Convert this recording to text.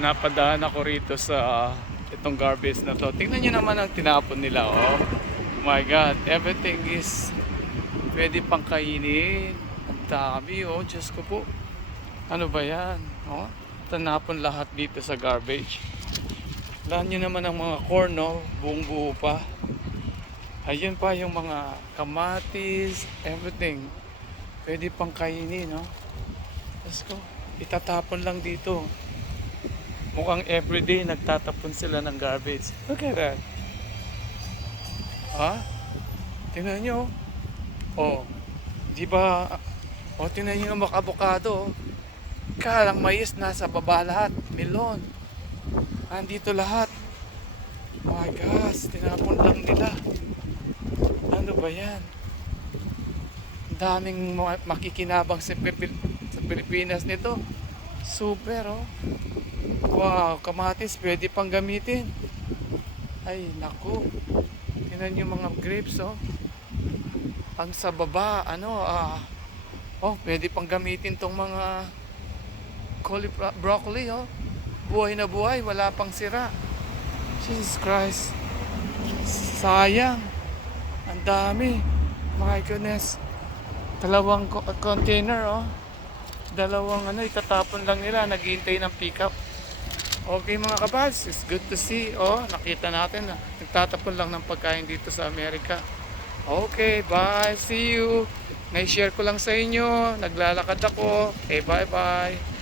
Napadaan ako rito sa itong garbage na to. Tingnan nyo naman ang tinapon nila, oh. My God, everything is pwede pang kainin. Ang dami, oh. Diyos ko po. Ano ba yan? Oh, tinapon lahat dito sa garbage. Lahat nyo naman ang mga corn, no? Buong buo pa. Ayun pa yung mga kamatis, everything. Pwede pang kainin, no? Diyos ko, itatapon lang dito. Mukhang everyday nagtatapon sila ng garbage. Look at that. Ha? Tingnan nyo. Oh. Di ba? Oh, tingnan nyo yung mga avocado. Kalang mais nasa baba lahat. Melon. Andito lahat. My gosh. Tinapon lang nila. Ano ba yan? Daming makikinabang sa Pilipinas nito. Super, oh. Wow, kamatis pwede pang gamitin. Ay, naku. Tingnan yung mga grapes, oh. Ang sa baba, oh, pwede pang gamitin tong mga broccoli, oh. Buhay na buhay, wala pang sira. Jesus Christ. Sayang. Ang dami. My goodness. Dalawang container, oh. Dalawang itatapon lang nila, naghihintay ng pick up. Okay mga kabals, it's good to see. Oh, nakita natin na nagtatapon lang ng pagkain dito sa Amerika. Okay, bye. See you. Nai-share ko lang sa inyo. Naglalakad ako. Okay, bye-bye.